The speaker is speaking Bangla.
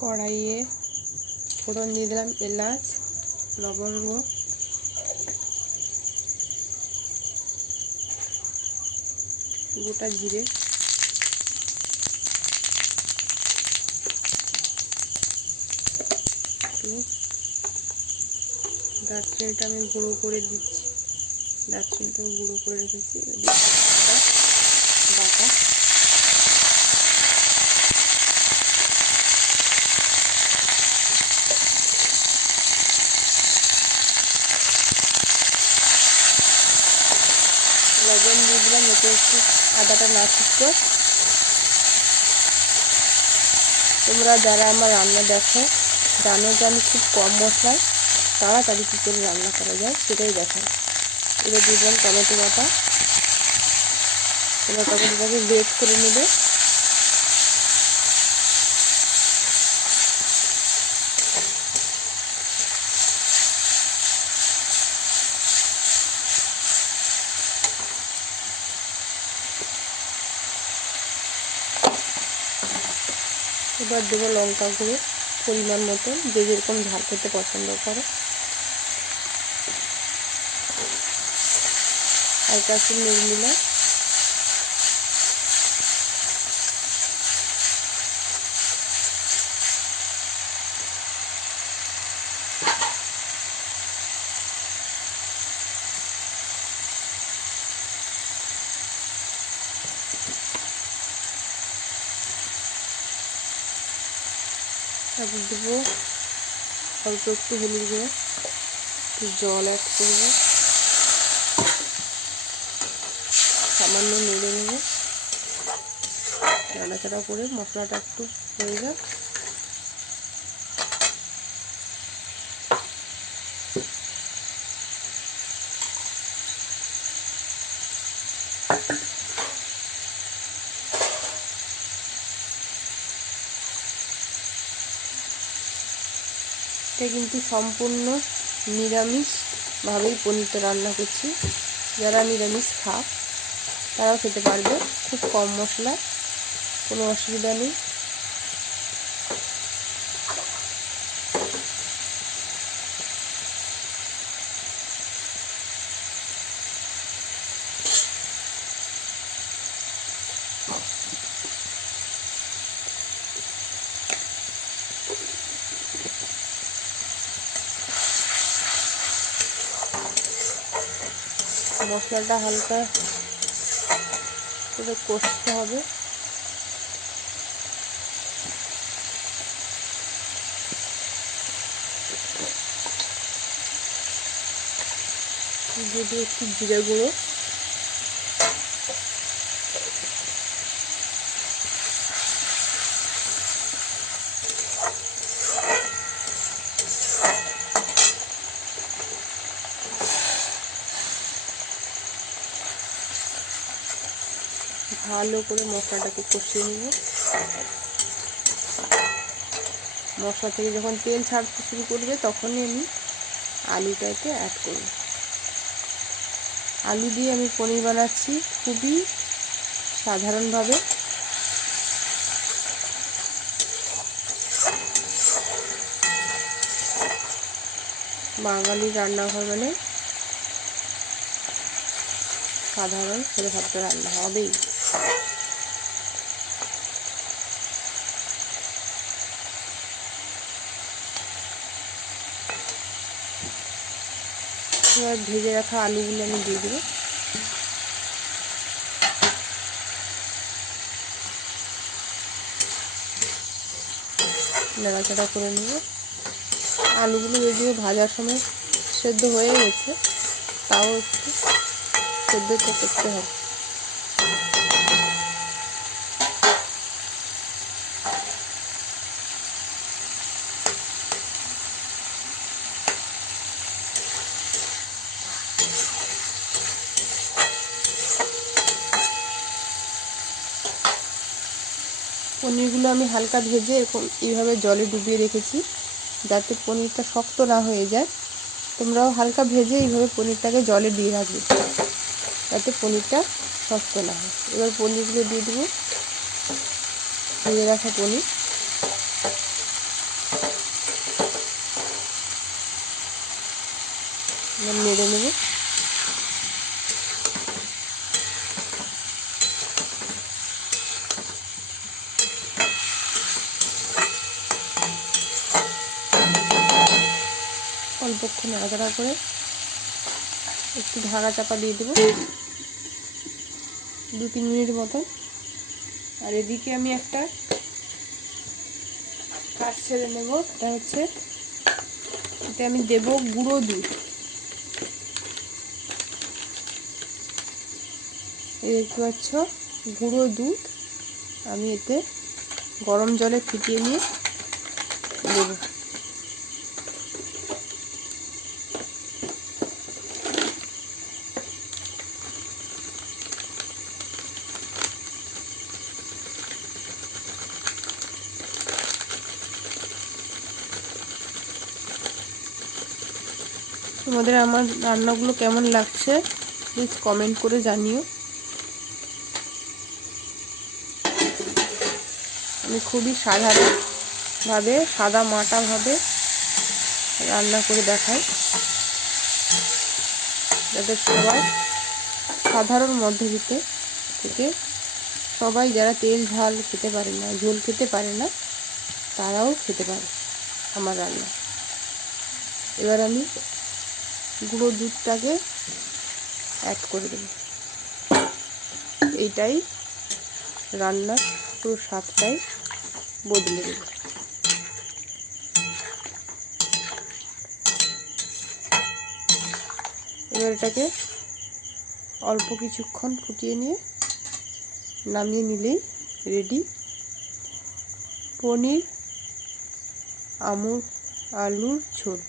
কড়াইয়ে ফোড়ন দিয়ে দিলাম এলাচ, লবঙ্গ, গোটা জিরে, দারচিনিটা আমি গুঁড়ো করে দিচ্ছি, দারচিনিটা গুঁড়ো করে রেখেছি। বাটা লবণ দিয়ে দিলাম, এতে একটু আদাটা না শুকো। তোমরা যারা আমার রান্না দেখো জানো যে আমি খুব কম মশলায় তাড়াতাড়ি কী করে রান্না করা যায় সেটাই দেখাই। এবার দিয়ে দিলাম টমেটো বাটা, এবার টমেটোটাকে গ্রেট করে নেবে। এবার দেবো লঙ্কা গুঁড়ো পরিমাণ মতো, যে যেরকম ঝাল খেতে পছন্দ করে। হালকা একটু নুন দিলাম, তারপর দেবো অল্প একটু হলুদ গুঁড়ো, জল অ্যাড করবো, সামান্য নেড়ে নেবো, নাড়াচাড়া করে মশলাটা একটু হয়ে যাক। এটা কিন্তু সম্পূর্ণ নিরামিষভাবেই পনিরটা রান্না করছি। যারা নিরামিষ খায় তারাও খেতে পারবে, খুব কম মশলা, কোনো অসুবিধা নেই। মশলাটা হালকা করে কষতে হবে। যদি একটু জিরে গুঁড়ো, ভালো করে মশলাটাকে কষিয়ে নেব। মশলা থেকে যখন তেল ছাড়তে শুরু করবে তখনই আমি আলুটাকে অ্যাড করব। আলু দিয়ে আমি পনির বানাচ্ছি খুবই সাধারণভাবে। বাঙালি রান্নাঘর মানে সাধারণ ছোটো খাটো রান্না হবেই। এবার ভেজে রাখা আলুগুলো আমি দিয়ে দেবো। নাড়াচাড়া করে নেব। আলুগুলো যদিও ভাজার সময় সেদ্ধ হয়ে গেছে, তাও একটু সেদ্ধ তো করতে হবে। পনিরগুলো আমি হালকা ভেজে এরকম এইভাবে জলে ডুবিয়ে রেখেছি যাতে পনিরটা শক্ত না হয়ে যায়। তোমরাও হালকা ভেজে এইভাবে পনিরটাকে জলে দিয়ে রাখবে যাতে পনিরটা শক্ত না হয়। এবার পনিরগুলো দিয়ে দেবো, ভেজে রাখা পনির। নেড়ে নেব। অল্পক্ষণ নাড়াচাড়া করে একটু ঢাকা চাপা দিয়ে দেবো 2-3 মিনিট মতন। আর এদিকে আমি একটা কাজ ছেড়ে নেব। এটা হচ্ছে এতে আমি দেব গুঁড়ো দুধ। এই দেখতে পাচ্ছ গুঁড়ো দুধ আমি এতে গরম জলে ফুটিয়ে নিয়ে দেব। তোমাদের আমার রান্নাগুলো কেমন লাগছে প্লিজ কমেন্ট করে জানিও। আমি খুবই সাধারণভাবে সাদা মাটাভাবে রান্না করে দেখাই, যাতে সবাই সাধারণ মধ্যবিত্তে থেকে সবাই যারা তেল ঝাল খেতে পারে না, ঝোল খেতে পারে না, তারাও খেতে পারে আমার রান্না। এবার আমি গুঁড়ো দুধটাকে অ্যাড করে দেব। এইটাই রান্নার পুরো স্বাদটাই বদলে দেবে। এবার এটাকে অল্প কিছুক্ষণ ফুটিয়ে নিয়ে নামিয়ে নিলেই রেডি পনির আলুর ঝোল।